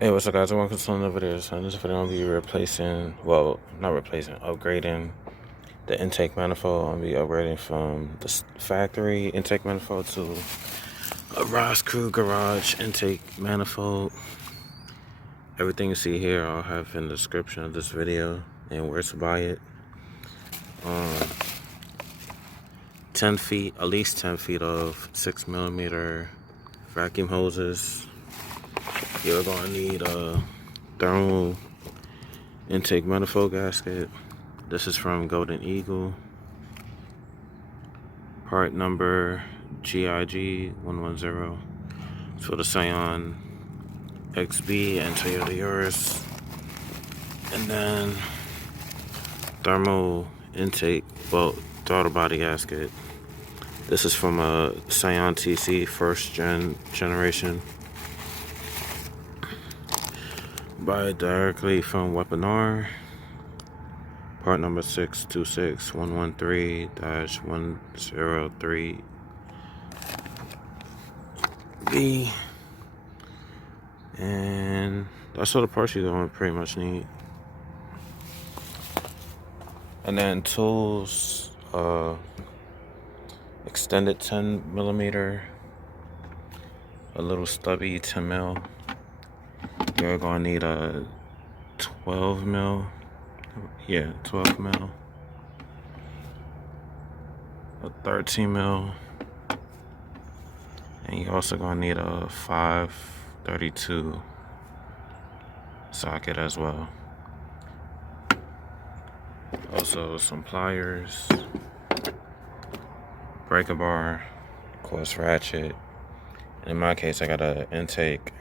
Hey, what's up, guys? Welcome to another video. So in this video, I'm gonna be replacing, well, not replacing, upgrading the intake manifold. I'm gonna be upgrading from the factory intake manifold to a Rzcrew garage intake manifold. Everything you see here, I'll have in the description of this video and where to buy it. 10 feet, at least 10 feet of 6mm vacuum hoses. You're gonna need a thermal intake manifold gasket. This is from Golden Eagle. Part number GIG 110. It's for the Scion XB and Toyota Yaris. And then thermal intake, well, throttle body gasket. This is from a Scion TC first generation. Buy it directly from Weaponar. Part number 626113-103B. And that's all the parts you're gonna pretty much need. And then tools, extended 10mm, a little stubby 10mm. You're gonna need a 12mm. Yeah, 12mm. A 13mm. And you're also gonna need a 532 socket as well. Also some pliers, breaker bar, of course ratchet. And in my case, I got an intake,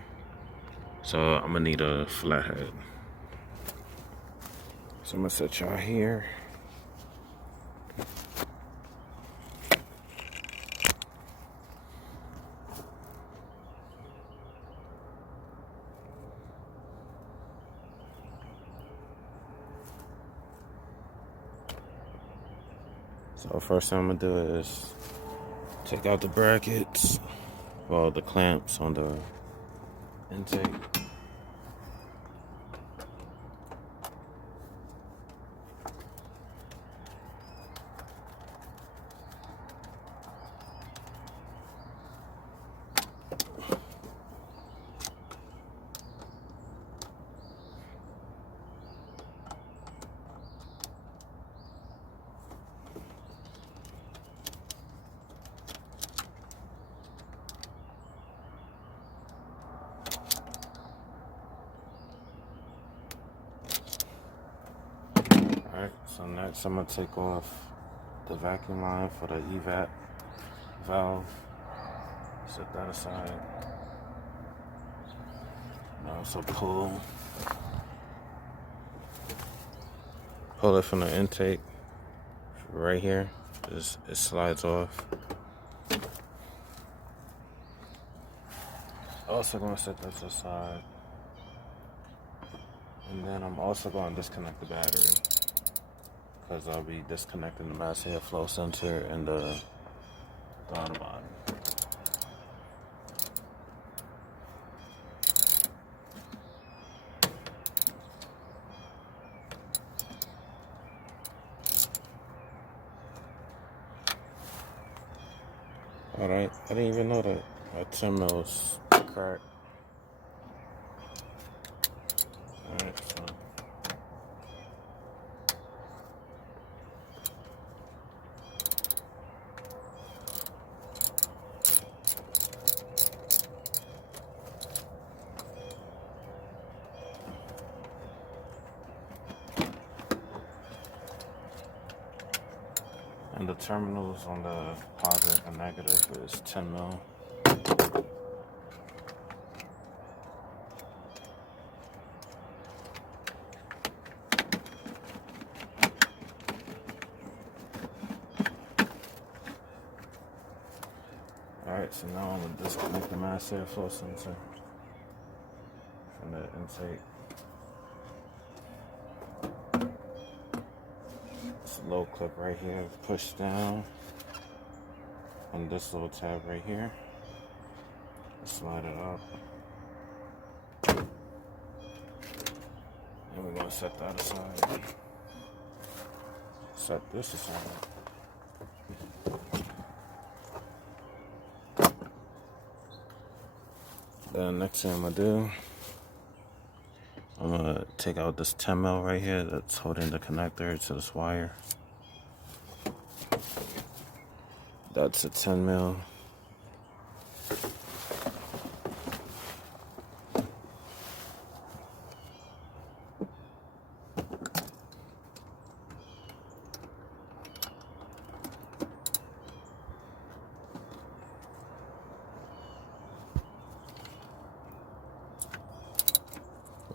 so I'm gonna need a flathead. So I'm gonna set y'all here. So first thing I'm gonna do is take out the brackets, well, the clamps on the intake. Alright, so next I'm gonna take off the vacuum line for the evap valve. Set that aside. And also pull it from the intake right here. It slides off. Also gonna set that to the side. And then I'm also gonna disconnect the battery, because I'll be disconnecting the mass airflow sensor and the throttle body. Alright, I didn't even know that my 10mm was cracked. Alright, so and the terminals on the positive and negative is 10mm. Alright, so now I'm gonna disconnect the mass airflow sensor from the intake. This low clip right here, push down on this little tab right here. Slide it up. And we're gonna set that aside. Set this aside. Then next thing I'm gonna do, I'm gonna take out this 10 mil right here that's holding the connector to this wire. That's a 10 mil.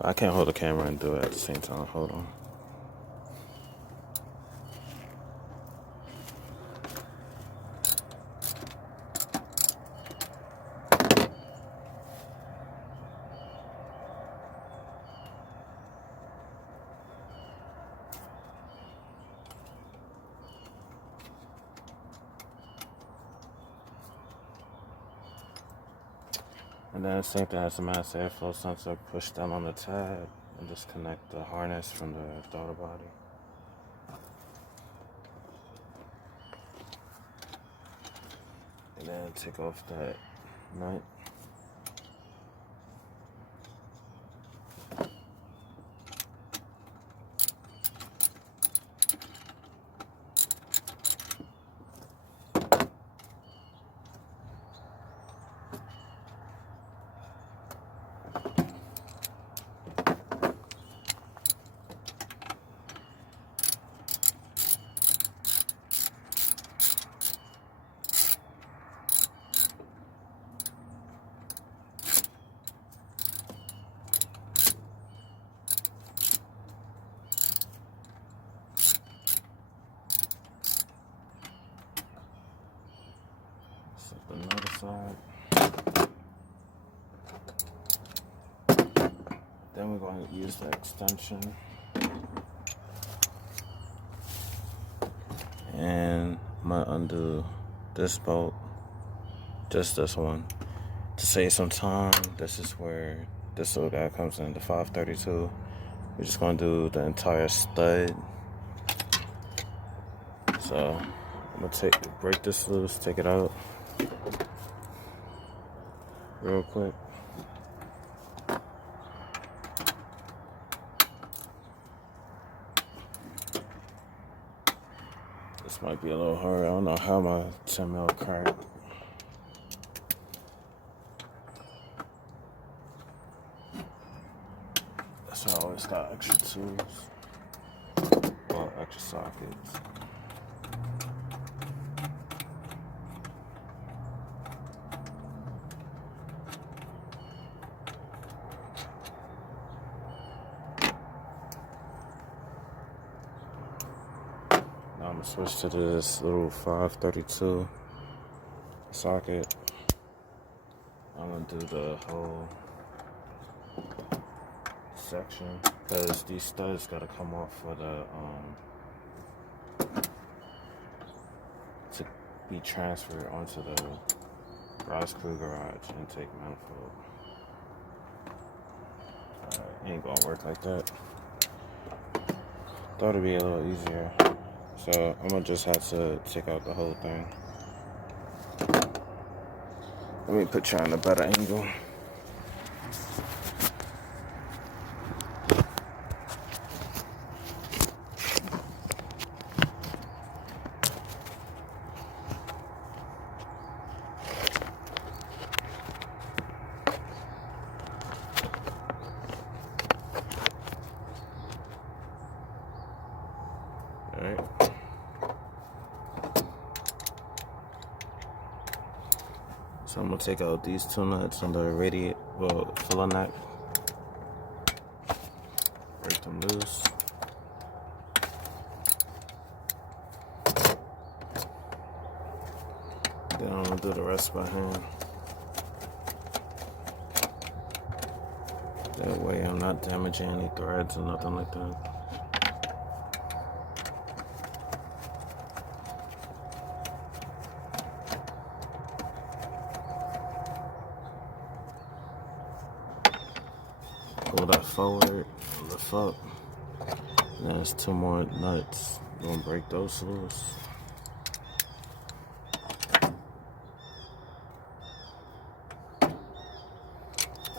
I can't hold the camera and do it at the same time. Hold on. And then same thing as the mass airflow sensor, push down on the tab and disconnect the harness from the throttle body. And then take off that nut. Set the nut aside. Then we're going to use the extension. And I'm going to undo this bolt, just this one. To save some time, this is where this little guy comes in, the 532. We're just going to do the entire stud. So I'm going to break this loose, take it out real quick. This might be a little hard. I don't know how my 10 mil cracked. So I always got extra tools or extra sockets. Now I'm gonna switch to this little 532 socket. I'm gonna do the whole section because these studs gotta come off for the to be transferred onto the Rzcrew garage intake manifold. Ain't gonna work like that. Thought it'd be a little easier, so I'm gonna just have to take out the whole thing. Let me put you on a better angle. Alright. So I'm gonna take out these two nuts on the radiator, filler neck. Break them loose. Then I'm gonna do the rest by hand. That way I'm not damaging any threads or nothing like that. pull that forward, lift up. And then there's 2 more nuts. You're gonna break those loose.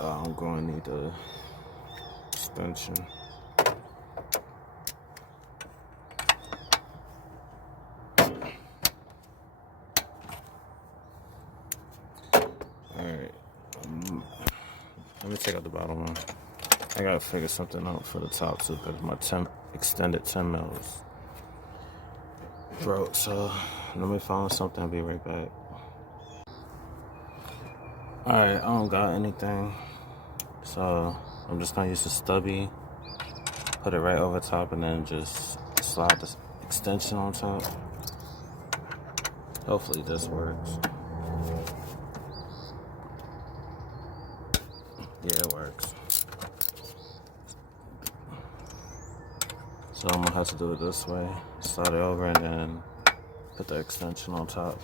I'm gonna need the extension. Alright, let me take out the bottom one. I gotta figure something out for the top too, because my extended 10 mils broke. So let me find something. I'll be right back. Alright, I don't got anything, so I'm just gonna use the stubby, put it right over top, and then just slide the extension on top. Hopefully this works. Yeah, it works. So I'm gonna have to do it this way. Slide it over and then put the extension on top.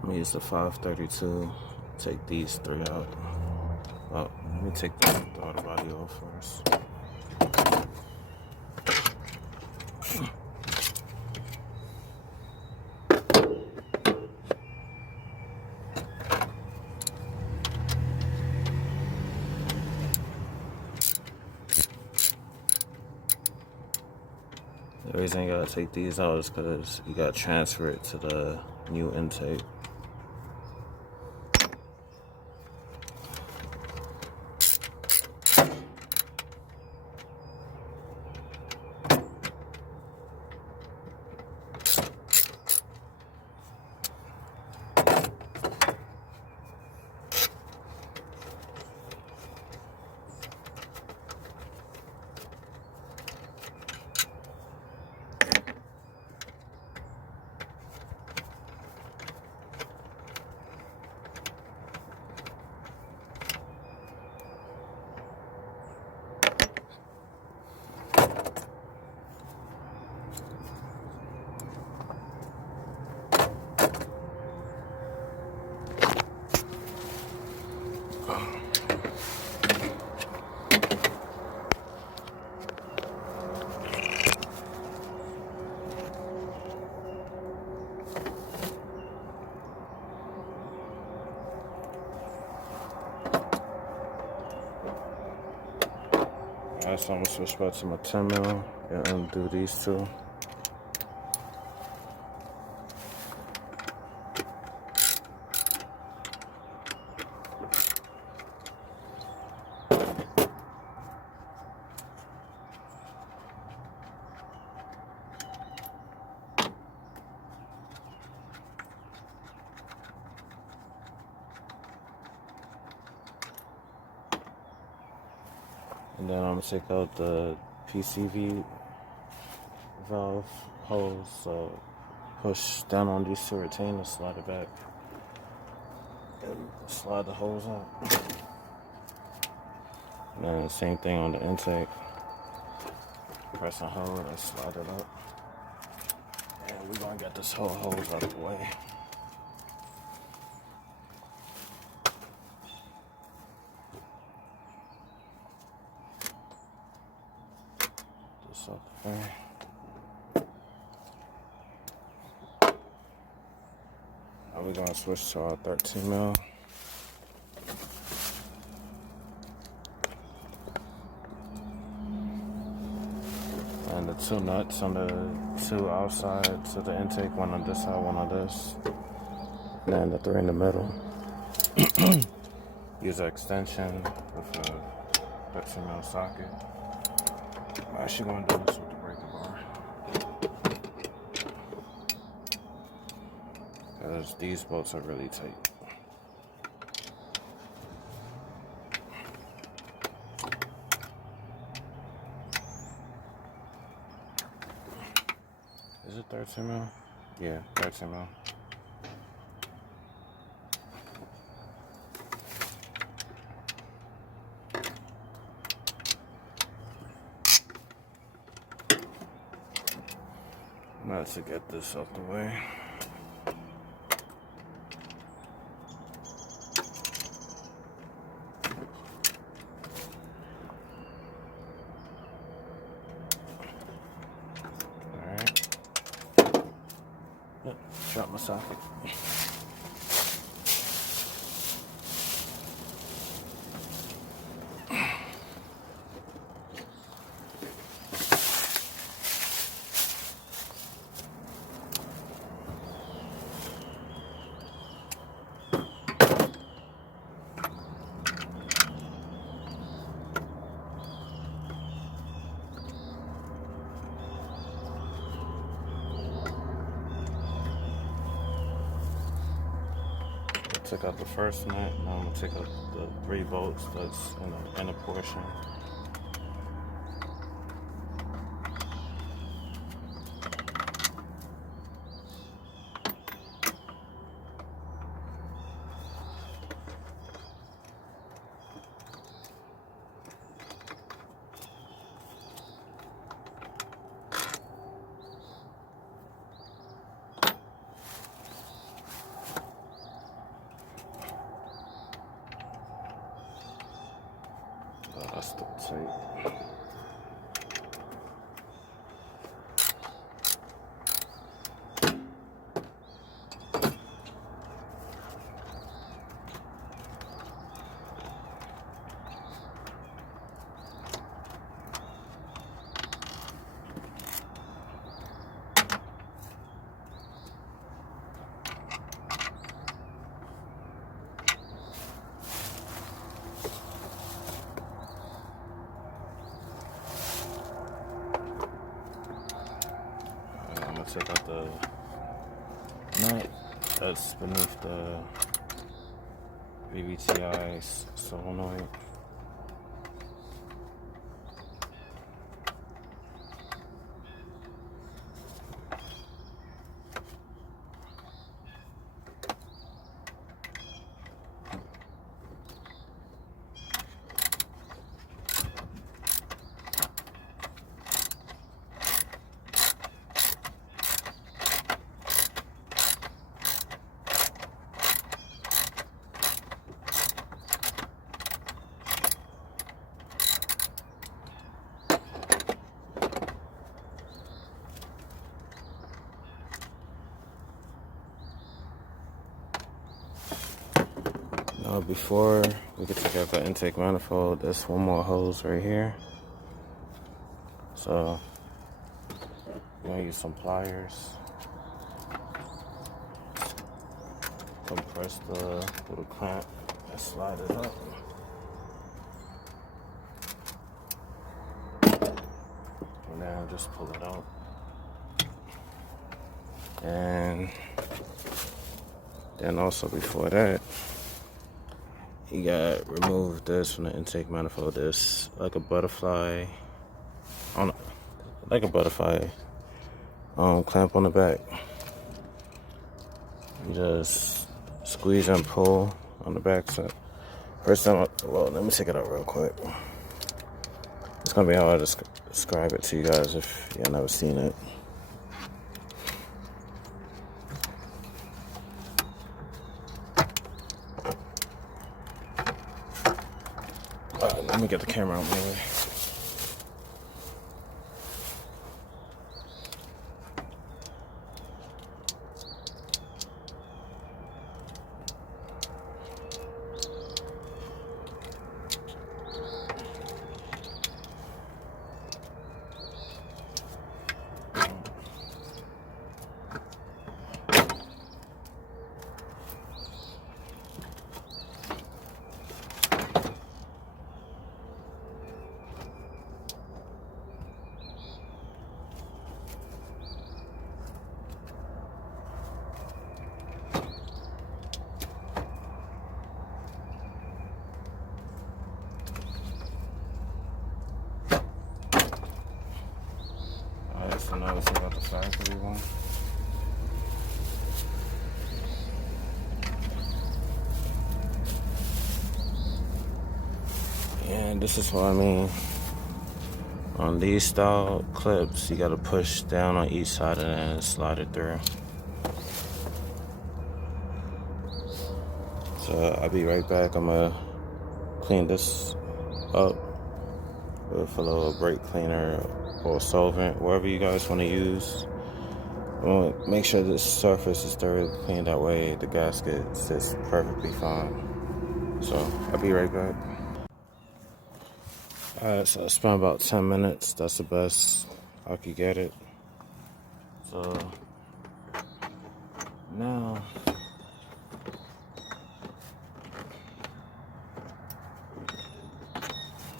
Let me use the 532. Take these 3 out. Oh, let me take the throttle body off first. The reason you gotta take these out is because you gotta transfer it to the new intake. Alright, so I'm gonna switch back to my 10 mil and undo these 2. And then I'm gonna take out the PCV valve hose. So push down on these 2 retainers, slide it back, and slide the hose out. And then the same thing on the intake. Press and hold and slide it up. And we're gonna get this whole hose out of the way. I we're gonna switch to our 13 mil. And the two nuts on the two outsides of the intake, one on this side, one on this. And then the three in the middle. Use an extension with a 13 mil socket. I'm actually going to do this with the breaker bar. Because these bolts are really tight. Is it 13 mil? Yeah, 13 mil. Now to get this out the way. Alright. Drop my socket. Took out the first nut. Now I'm gonna take out the 3 bolts that's in the inner portion. That's the tape. Take out the nut that's beneath the VVTi solenoid. Before we can take out the intake manifold, there's one more hose right here. So I'm gonna use some pliers. Compress the little clamp and slide it up. And then just pull it out. And then also before that, you got remove this from the intake manifold. This like a butterfly, clamp on the back. You just squeeze and pull on the back. So first time, well, let me take it out real quick. It's gonna be hard to describe it to you guys if you've never seen it. Let me get the camera out of my way. And this is what I mean. On these style clips, you gotta push down on each side and then slide it through. So I'll be right back. I'm gonna clean this up with a little brake cleaner or solvent, whatever you guys want to use. I want to make sure this surface is thoroughly clean, that way the gasket sits perfectly fine. So I'll be right back. Alright, so I spent about 10 minutes. That's the best I could get it. So now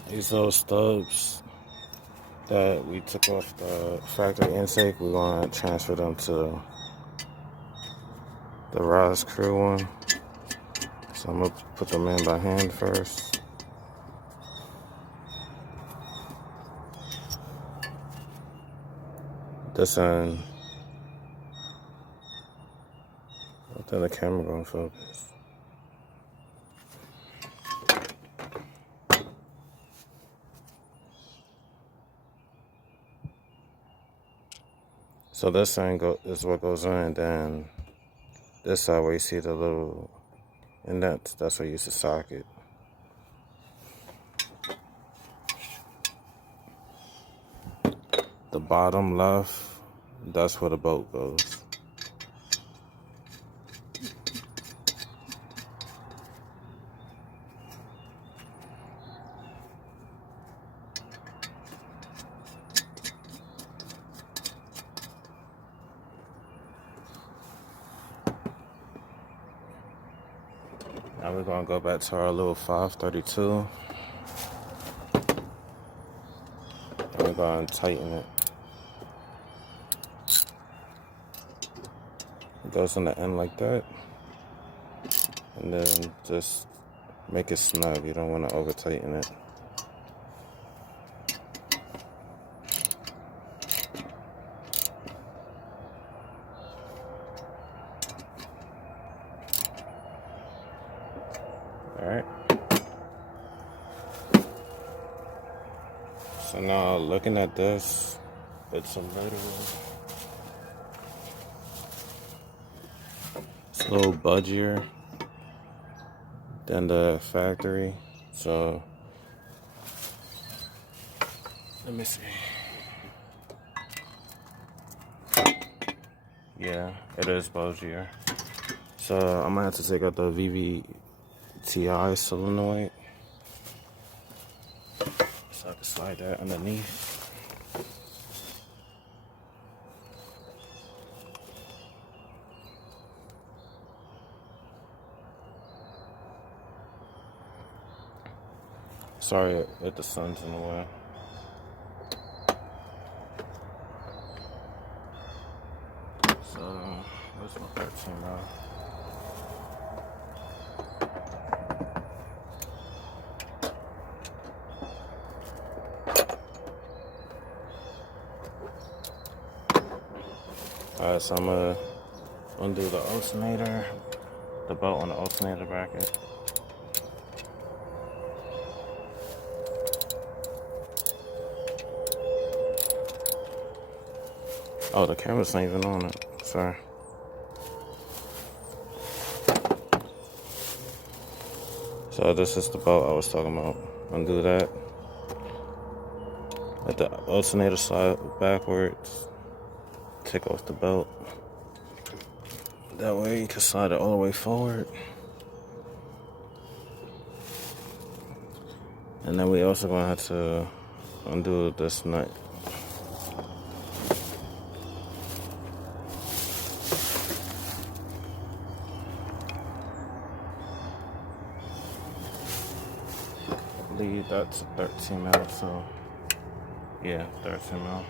these little stubs that we took off the factory intake, we're going to transfer them to the Rzcrew one. So I'm going to put them in by hand first. This end, I think the camera going to focus. So this end is what goes in, and then this side where you see the little indents, that's where you use the socket. The bottom left, that's where the bolt goes. Now we're gonna go back to our little 532. And we're gonna tighten it. It goes on the end like that. And then just make it snug. You don't want to over tighten it. Alright. So now looking at this, it's a little budgier than the factory. So let me see. Yeah, it is budgier. So I'm gonna have to take out the VVTi solenoid so I can slide that underneath. Sorry if the sun's in the way. So, where's my 13 now? Alright, so I'm gonna undo the alternator, the belt on the alternator bracket. Oh, the camera's not even on it. Sorry. So this is the belt I was talking about. Undo that. Let the alternator slide backwards. Take off the belt. That way you can slide it all the way forward. And then we also gonna have to undo this nut. I believe that's 13 mil, so yeah, 13 mil.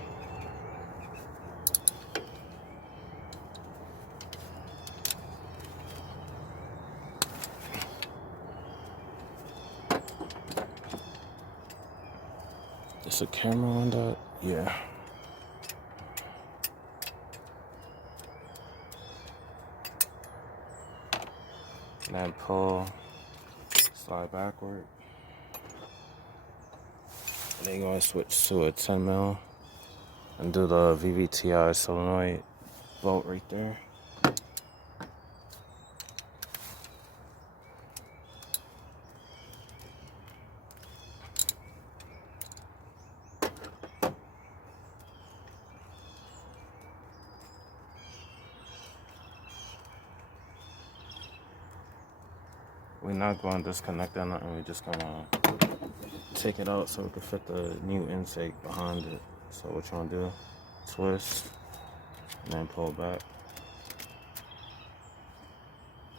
Is a camera on that? Yeah. And then pull, slide backward. Then you're gonna switch to a 10 mil and do the VVTI solenoid bolt right there. We're not going to disconnect that nothing, we're just gonna take it out so we can fit the new intake behind it. So what you wanna do, twist and then pull back.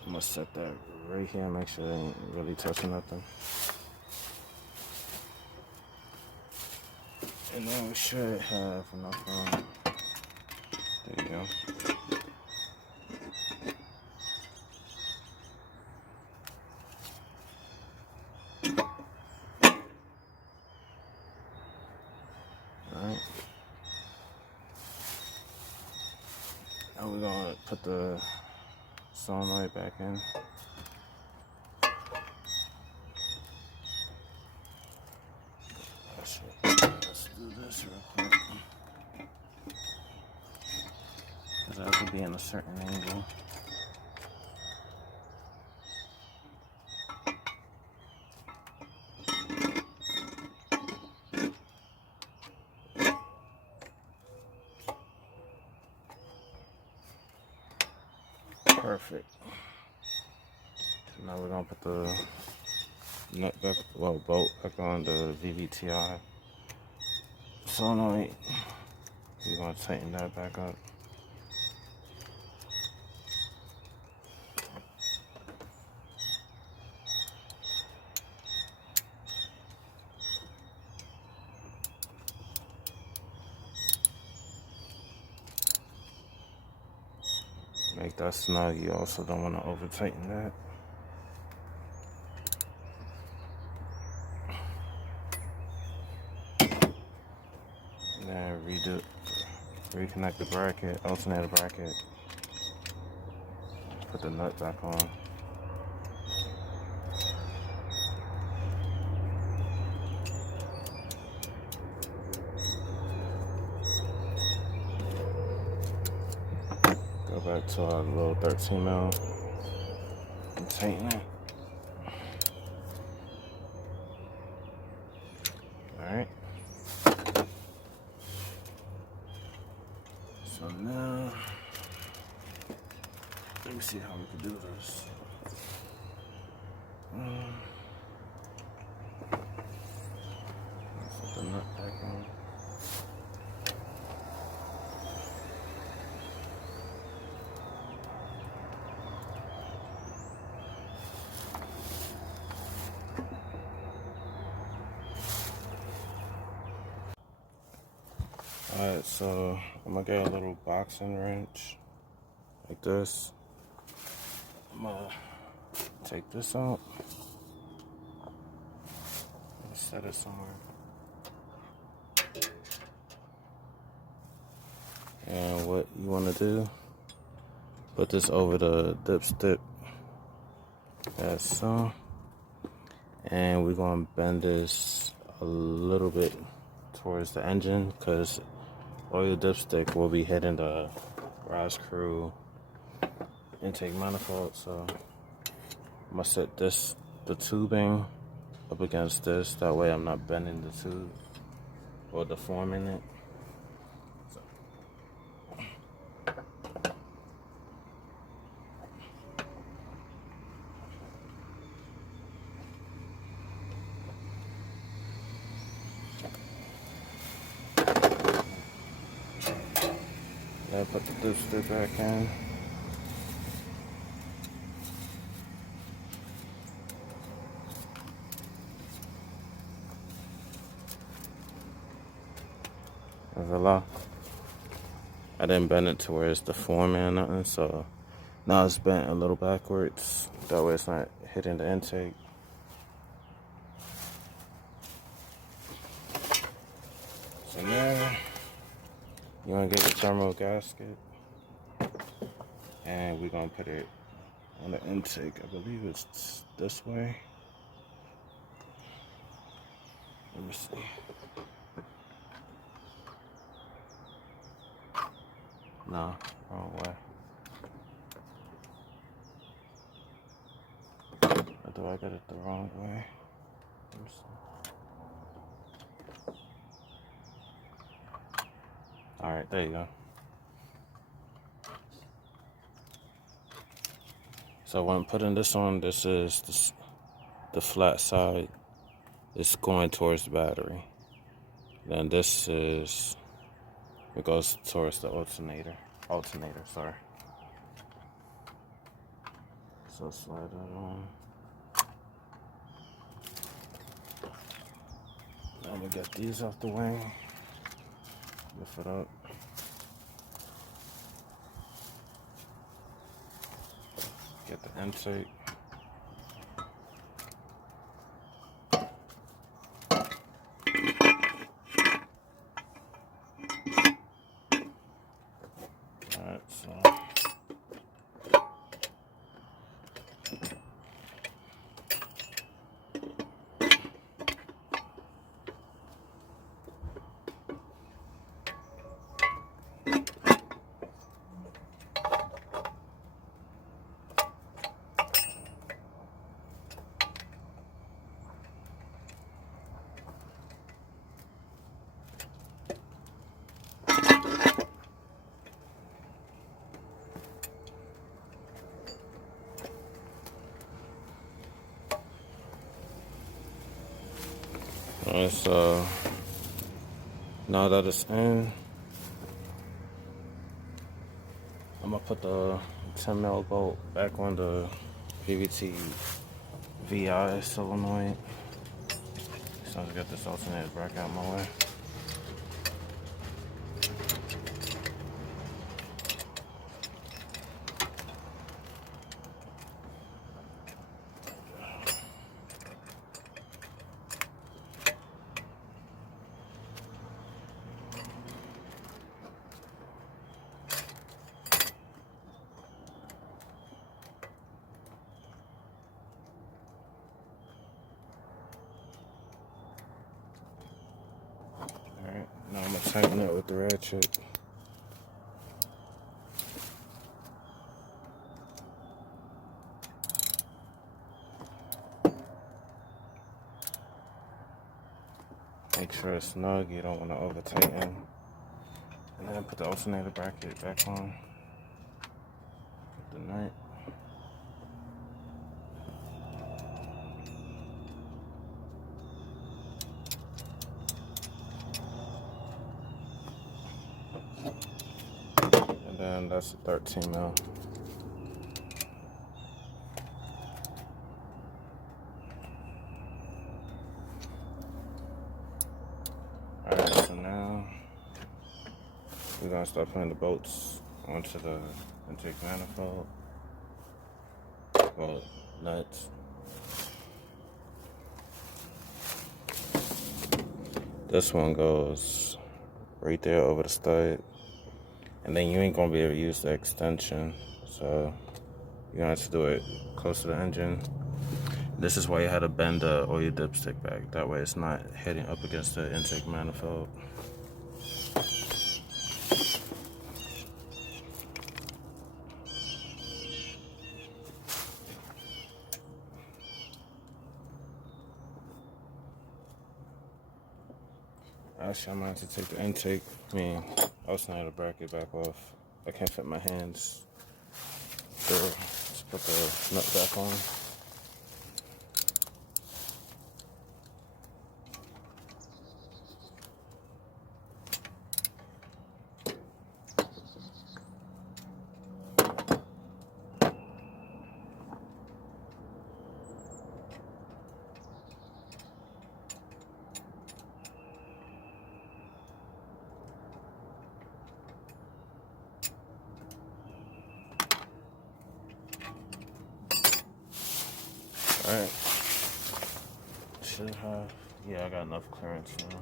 I'm gonna set that right here, make sure it ain't really touching nothing. And then we should have enough room. There you go. Alright. Now we're gonna put the solenoid back in. Let's do this real quick. Because I have to be in a certain angle. Perfect. Now we're gonna put the nut back, bolt back on the VVTI solenoid. We're gonna tighten that back up. Make that snug. You also don't want to over tighten that. Then reconnect the bracket, alternator bracket. Put the nut back on. Go back to our little 13 mil and tighten it. Alright. So now, let me see how we can do this. Put the nut back on. Alright, so I'm gonna get a little boxing wrench like this. I'm gonna take this out and set it somewhere. And what you wanna do, put this over the dipstick, as so. And we're gonna bend this a little bit towards the engine because oil dipstick will be hitting the Rzcrew intake manifold. So I'm gonna set the tubing up against this, that way I'm not bending the tube or deforming it. So. Then put the dipstick back in. Voila. I didn't bend it to where it's deforming or nothing, so now it's bent a little backwards. That way it's not hitting the intake. So now you want to get the thermal gasket, and we're going to put it on the intake. I believe it's this way. Let me see. No, wrong way. Or do I get it the wrong way? Let me see. Alright, there you go. So when putting this on, this is the flat side. It's going towards the battery. Then this is, it goes towards the alternator. Sorry. So slide that on. Now we got these off the way. Lift it up. Get the intake. Alright, so alright, now that it's in, I'm gonna put the 10mm bolt back on the PVT VI solenoid. So I get this alternator bracket out of my way. Alright, now I'm gonna tighten it with the ratchet. Make sure it's snug, you don't want to over tighten. And then put the alternator bracket back on. With the nut. And then that's a 13mm. Alright, so now we're gonna start putting the bolts onto the intake manifold. Well, nuts. This one goes right there over the stud. And then you ain't gonna be able to use the extension. So you're gonna have to do it close to the engine. This is why you had to bend the oil dipstick back. That way it's not hitting up against the intake manifold. Actually, I'm going to take the intake, alternator bracket back off. I can't fit my hands. So let's put the nut back on. Alright. Should have, yeah, I got enough clearance now.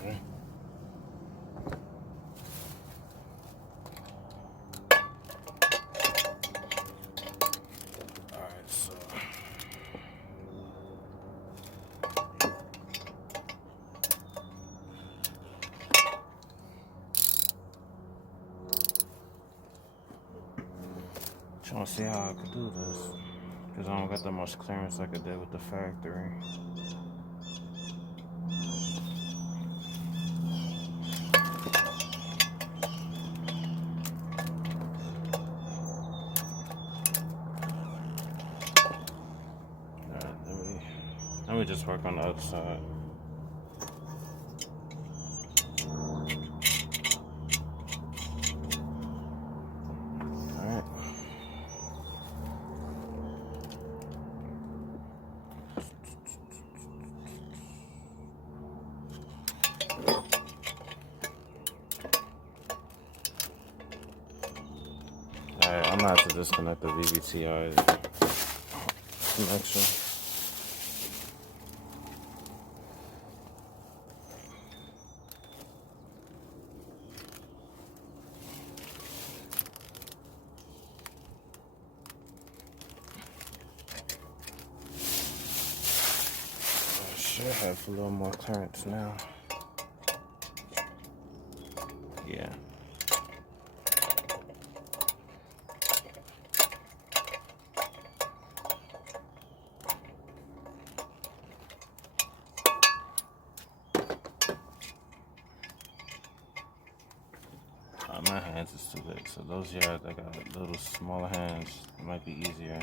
Okay. want to see how I could do this, because I don't got that much clearance like I did with the factory. Alright, let me just work on the other side. Alright, I'm gonna have to disconnect the VVTI connection. I should have a little more clearance now. Yeah. My hands is too big, so those yards that got little smaller hands, it might be easier.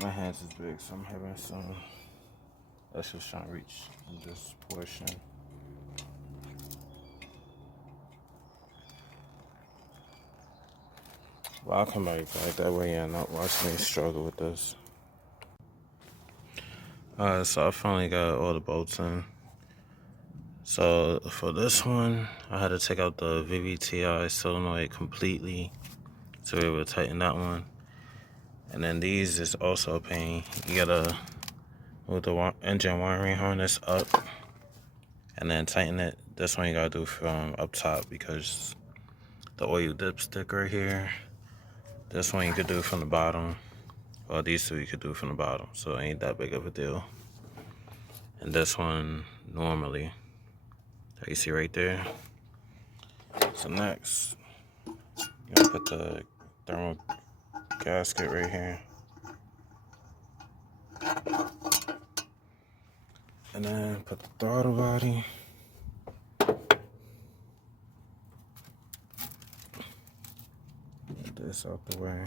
My hands is big, so I'm having some extra trying to reach in this portion. Well, I'll come right back that way and not watch me struggle with this. Alright, so I finally got all the bolts in. So for this one, I had to take out the VVTI solenoid completely to be able to tighten that one. And then these is also a pain. You gotta move the engine wiring harness up and then tighten it. This one you gotta do from up top because the oil dipstick right here. This one you could do from the bottom. Well, these two you could do from the bottom, so it ain't that big of a deal. And this one normally. You see right there. So next, you're gonna put the thermal gasket right here. And then put the throttle body. Get this out the way.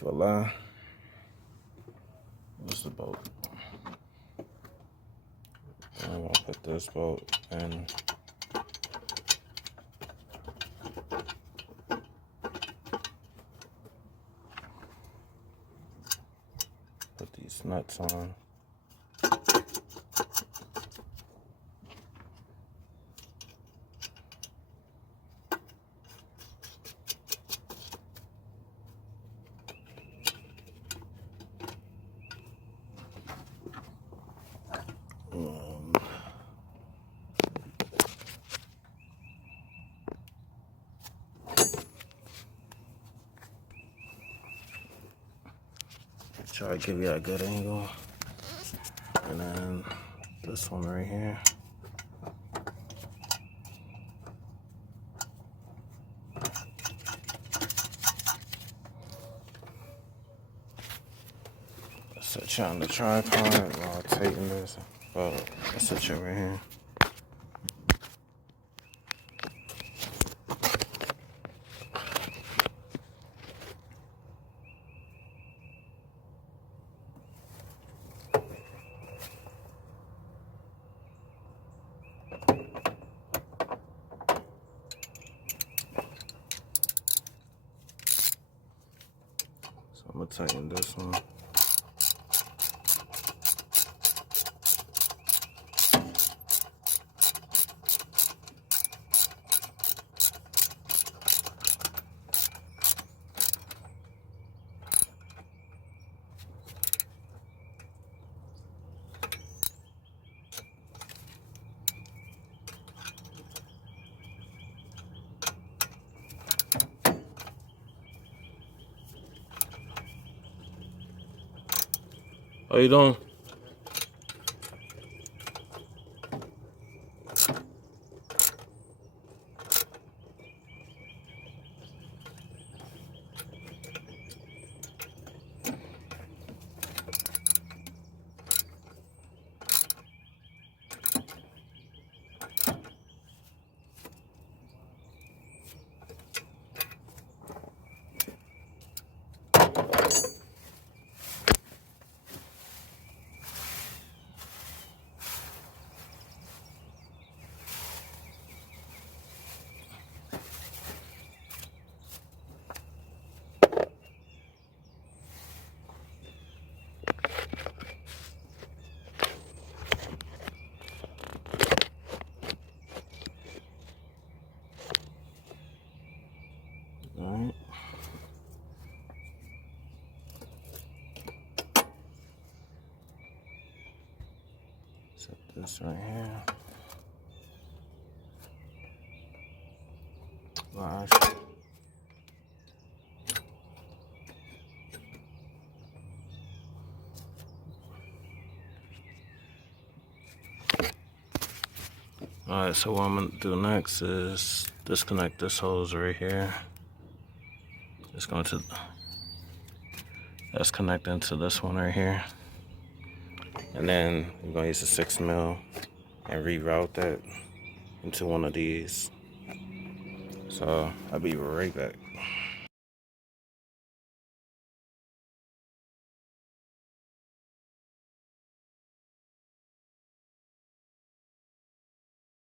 Voila. What's the bolt? I'm gonna put this bolt in. Put these nuts on. Try to give you a good angle. And then this one right here. Set you on the tripod while I tighten this. Well, I'll set you right here. I'm gonna tighten this one. How you doing? Alright. Set this right here. Wash. Alright, so what I'm gonna do next is disconnect this hose right here. It's going to, that's connecting to this one right here. And then I'm gonna use a 6mm and reroute that into one of these. So I'll be right back.